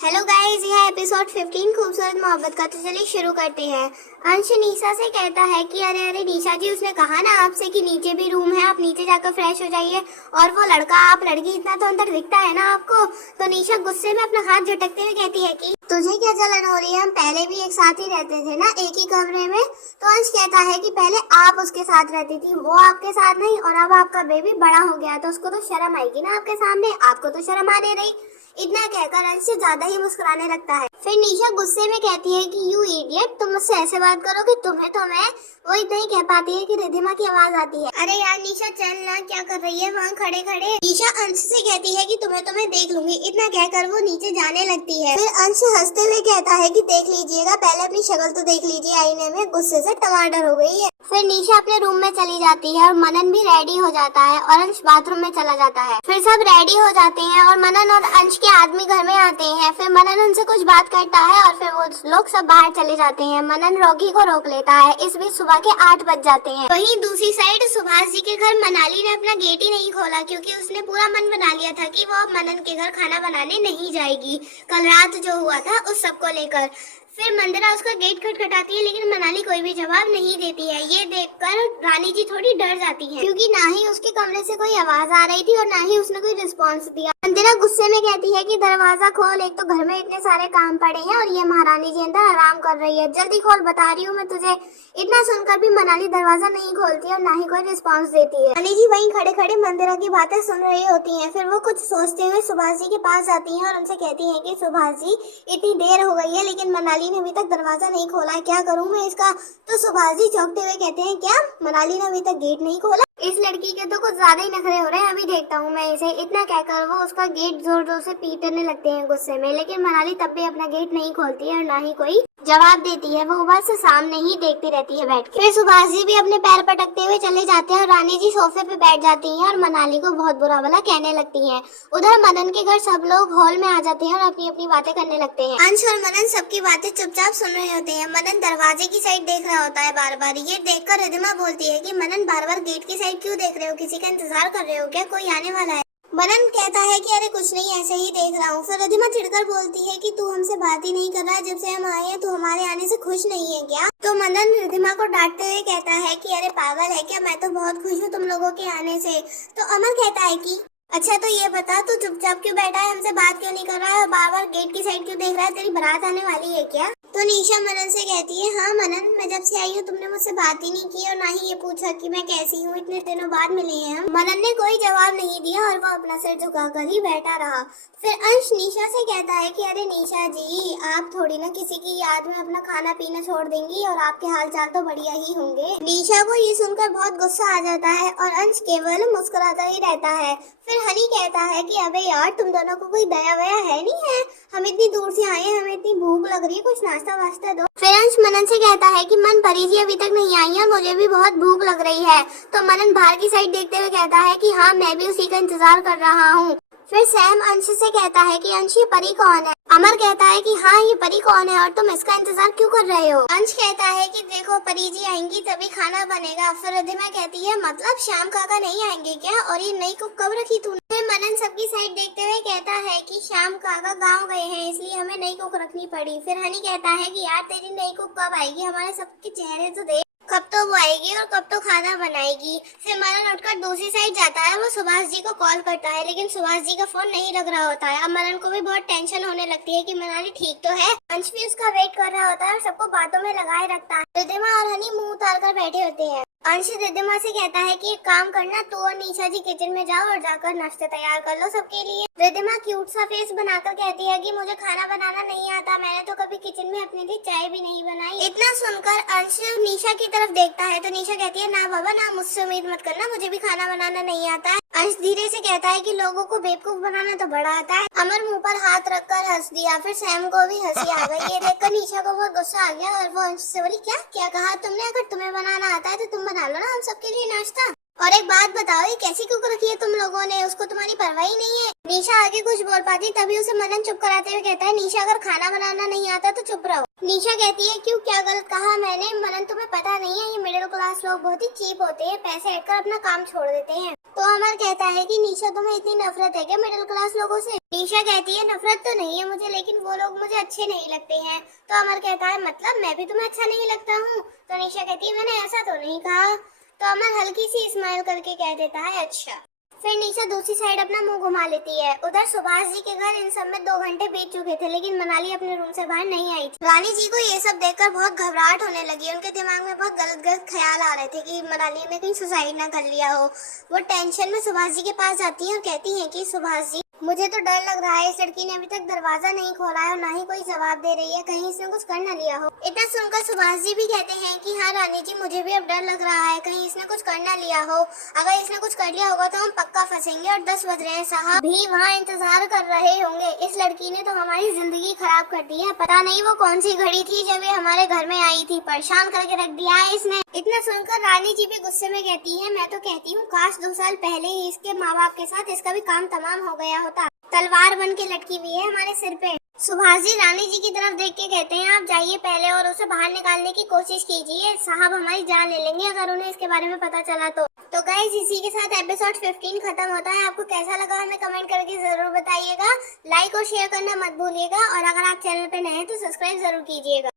Hello guys, यह episode 15 खूबसूरत मोहब्बत का। तो चलिए शुरू करते हैं। अंश निशा से कहता है कि अरे अरे निशा जी, उसने कहा ना आपसे कि नीचे भी रूम है, आप नीचे जाकर फ्रेश हो जाइए। और वो लड़का, आप लड़की, इतना तो अंदर दिखता है ना आपको। तो निशा गुस्से में अपना हाथ झटकते हुए कहती है कि तुझे क्या जलन हो रही है, हम पहले भी एक साथ ही रहते थे ना, एक ही कमरे में। तो अंश कहता है कि पहले आप उसके साथ रहती थी, वो आपके साथ नहीं, और अब आपका बेबी बड़ा हो गया तो उसको तो शर्म आएगी ना आपके सामने, आपको तो शर्म आने रही। इतना कहकर अंश से ज्यादा ही मुस्कुराने लगता है। फिर निशा गुस्से में कहती है कि यू इडियट, तुम मुझसे ऐसे बात करो कि तुम्हें तो मैं। वो इतना ही कह पाती है कि रिधिमा की आवाज आती है। अरे यार निशा, चल ना, क्या कर रही है वहाँ खड़े खड़े। निशा अंश से कहती है कि तुम्हें तो मैं देख लूंगी। इतना कहकर वो नीचे जाने लगती है। फिर अंश हंसते हुए कहता है कि देख लीजिएगा, पहले अपनी शक्ल तो देख लीजिए आईने में, गुस्से से टमाटर हो गई है। फिर निशा अपने रूम में चली जाती है और मनन भी रेडी हो जाता है और अंश बाथरूम में चला जाता है। फिर सब रेडी हो जाते हैं और मनन और अंश के आदमी घर में आते हैं। फिर मनन उनसे कुछ बात करता है और फिर वो लोग सब बाहर चले जाते हैं। मनन रॉकी को रोक लेता है। इस बीच सुबह के 8 बज जाते हैं। वहीं दूसरी साइड सुभाष जी के घर मनाली ने अपना गेट ही नहीं खोला, क्योंकि उसने पूरा मन बना लिया था कि वो अब मनन के घर खाना बनाने नहीं जाएगी, कल रात जो हुआ था उस सब को लेकर। फिर मंदिरा उसका गेट खटखटाती है, लेकिन मनाली कोई भी जवाब नहीं देती है। ये देखकर रानी जी थोड़ी डर जाती है, क्योंकि ना ही उसके कमरे से कोई आवाज आ रही थी और ना ही उसने कोई रिस्पॉन्स दिया। मंदिरा गुस्से में कहती है कि दरवाजा खोल, एक तो घर में इतने सारे काम पड़े हैं और ये महारानी जी अंदर आराम कर रही है, जल्दी खोल, बता रही हूँ मैं तुझे। इतना सुनकर भी मनाली दरवाजा नहीं खोलती और ना ही कोई रिस्पॉन्स देती है। रानी जी वहीं खड़े खड़े मंदिरा की बातें सुन रही होती हैं। फिर वो कुछ सोचते हुए सुभाष जी के पास जाती हैं और उनसे कहती हैं कि सुभाष जी, इतनी देर हो गई है लेकिन मनाली ने अभी तक दरवाजा नहीं खोला है, क्या करूं मैं इसका। तो सुभाष जी चौंकते हुए कहते हैं, क्या मनाली ने अभी तक गेट नहीं खोला? इस लड़की के तो कुछ ज्यादा ही नखरे हो रहे हैं, अभी देखता हूँ मैं इसे। इतना कहकर वो उसका गेट जोर जोर से पीटने लगते हैं गुस्से में, लेकिन मनाली तब भी अपना गेट नहीं खोलती है और ना ही कोई जवाब देती है। वो बस सामने ही देखती रहती है बैठ के। फिर सुभाष जी भी अपने पैर पटकते हुए चले जाते हैं और रानी जी सोफे पे बैठ जाती हैं और मनाली को बहुत बुरा भला कहने लगती हैं। उधर मदन के घर सब लोग हॉल में आ जाते हैं और अपनी अपनी बातें करने लगते हैं। अंश और मनन सबकी बातें चुपचाप सुन रहे होते हैं। मनन दरवाजे की साइड देख रहा होता है बार बार। ये देखकर रिधिमा बोलती है कि मनन, बार बार गेट की साइड क्यों देख रहे हो, किसी का इंतजार कर रहे हो क्या, कोई आने वाला है? मनन कहता है कि अरे कुछ नहीं, ऐसे ही देख रहा हूँ। फिर रिधिमा चिढ़कर बोलती है कि तू हमसे बात ही नहीं कर रहा है, जब से हम आए हैं तू हमारे आने से खुश नहीं है क्या? तो मनन रिधिमा को डांटते हुए कहता है कि अरे पागल है क्या, मैं तो बहुत खुश हूँ तुम लोगों के आने से। तो अमर कहता है कि अच्छा तो ये बता, तू चुपचाप क्यों बैठा है, हमसे बात क्यों नहीं कर रहा है और बार बार गेट की साइड क्यों देख रहा है, तेरी बारात आने वाली है क्या? तो निशा मनन से कहती है, हाँ मनन, मैं जब से आई हूँ तुमने मुझसे बात ही नहीं की और ना ही ये पूछा कि मैं कैसी हूँ, इतने दिनों बाद मिले हैं हम। मनन ने कोई जवाब नहीं दिया और वो अपना सिर झुकाकर ही बैठा रहा। फिर अंश निशा से कहता है कि अरे निशा जी, आप थोड़ी ना किसी की याद में अपना खाना पीना छोड़ देंगी और आपके हालचाल तो बढ़िया ही होंगे। निशा को ये सुनकर बहुत गुस्सा आ जाता है और अंश केवल मुस्कुराता ही रहता है। फिर हनी कहता है कि अबे यार, तुम दोनों को कोई दया वया है नहीं है, हम इतनी दूर से आए हैं, हमें इतनी भूख लग रही है, कुछ नाश्ता वास्ता दो। फिर अंश मनन से कहता है कि मन, परी जी अभी तक नहीं आई है और मुझे भी बहुत भूख लग रही है। तो मनन बाहर की साइड देखते हुए कहता है कि हाँ, मैं भी उसी का इंतजार कर रहा हूँ। फिर सैम अंश से कहता है कि अंश, ये परी कौन है? अमर कहता है कि हाँ, ये परी कौन है और तुम इसका इंतजार क्यों कर रहे हो? अंश कहता है कि देखो, परी जी आएंगी तभी खाना बनेगा। फिर रिधिमा कहती है, मतलब श्याम काका नहीं आएंगे क्या, और ये नई कुक कब रखी तूने? फिर मनन सबकी साइड देखते हुए कहता है कि श्याम काका गाँव गए हैं इसलिए हमें नई कुक रखनी पड़ी। फिर हनी कहता है कि यार, तेरी नई कुक कब आएगी, हमारे सबके चेहरे तो देख, कब तो वो आएगी और कब तो खाना बनाएगी। फिर मनन उठकर दूसरी साइड जाता है। वो सुभाष जी को कॉल करता है, लेकिन सुभाष जी का फोन नहीं लग रहा होता है। अब मनन को भी बहुत टेंशन होने लगती है कि मनाली ठीक तो है। अंश भी उसका वेट कर रहा होता है और सबको बातों में लगाए रखता है। रिधिमा और हनी मुंह उतार कर बैठे होते हैं। अंश रिधिमा से कहता है कि एक काम करना, तू और निशा जी किचन में जाओ और जाकर नाश्ता तैयार कर लो सबके लिए। रिधिमा क्यूट सा फेस बनाकर कहती है कि मुझे खाना बनाना नहीं आता, मैंने तो कभी किचन में अपने लिए चाय भी नहीं बनाई। इतना सुनकर अंश निशा की तरफ देखता है तो निशा कहती है, ना बाबा ना, मुझसे उम्मीद मत करना, मुझे भी खाना बनाना नहीं आता है। अंश धीरे से कहता है कि लोगों को बेवकूफ बनाना तो बड़ा आता है। अमर मुंह पर हाथ रखकर हंस दिया। फिर सैम को भी हंसी आ गई। ये देखकर निशा को बहुत गुस्सा आ गया और वो अंश से बोली, क्या क्या कहा तुमने, अगर तुम्हें बनाना आता है तो तुम बना लो ना हम सबके लिए नाश्ता। और एक बात बताओ, ये कैसी कुक रखी है तुम लोगों ने? उसको तुम्हारी परवाह ही नहीं है। निशा आगे कुछ बोल पाती तभी उसे मनन चुप कराते हुए कहता है, निशा अगर खाना बनाना नहीं आता तो चुप रहो। निशा कहती है, क्यों, क्या गलत कहा मैंने? मनन तुम्हें पता नहीं है, ये मिडिल क्लास लोग बहुत ही चीप होते हैं, पैसे ऐड कर अपना काम छोड़ देते हैं। तो अमर कहता है कि निशा तुम्हें इतनी नफरत है क्या मिडिल क्लास लोगों से? निशा कहती है, नफरत तो नहीं है मुझे, लेकिन वो लोग मुझे अच्छे नहीं लगते हैं। तो अमर कहता है, मतलब मैं भी तुम्हें अच्छा नहीं लगता हूँ? तो निशा कहती है, मैंने ऐसा तो नहीं कहा। तो अमर हल्की सी स्माइल करके कह देता है, अच्छा। फिर निशा दूसरी साइड अपना मुंह घुमा लेती है। उधर सुभाष जी के घर इन सब में 2 घंटे बीत चुके थे, लेकिन मनाली अपने रूम से बाहर नहीं आई थी। रानी जी को ये सब देखकर बहुत घबराहट होने लगी। उनके दिमाग में बहुत गलत गलत ख्याल आ रहे थे कि मनाली ने कहीं सुसाइड ना कर लिया हो। वो टेंशन में सुभाष जी के पास जाती है और कहती है कि सुभाष जी, मुझे तो डर लग रहा है, इस लड़की ने अभी तक दरवाजा नहीं खोला है और ना ही कोई जवाब दे रही है, कहीं इसने कुछ कर न लिया हो। इतना सुनकर सुभाष जी भी कहते हैं कि हाँ रानी जी, मुझे भी अब डर लग रहा है, कहीं इसने कुछ कर न लिया हो। अगर इसने कुछ कर लिया होगा तो हम पक्का फंसेंगे और 10 बज रहे हैं, साहब भी वहाँ इंतजार कर रहे होंगे। इस लड़की ने तो हमारी जिंदगी खराब कर दी है। पता नहीं वो कौन सी घड़ी थी जब ये हमारे घर में आई थी, परेशान करके रख दिया है इसने। इतना सुनकर रानी जी भी गुस्से में कहती है, मैं तो कहती हूँ काश 2 साल पहले ही इसके माँ बाप के साथ इसका भी काम तमाम हो गया होता। तलवार बन के लटकी हुई है हमारे सिर पे। सुभाष जी रानी जी की तरफ देख के कहते हैं, आप जाइए पहले और उसे बाहर निकालने की कोशिश कीजिए, साहब हमारी जान ले लेंगे अगर उन्हें इसके बारे में पता चला तो। गाइस, इसी के साथ एपिसोड 15 खत्म होता है। आपको कैसा लगा हमें कमेंट करके जरूर बताइएगा। लाइक और शेयर करना मत भूलिएगा और अगर आप चैनल पे नए हैं तो सब्सक्राइब जरूर कीजिएगा।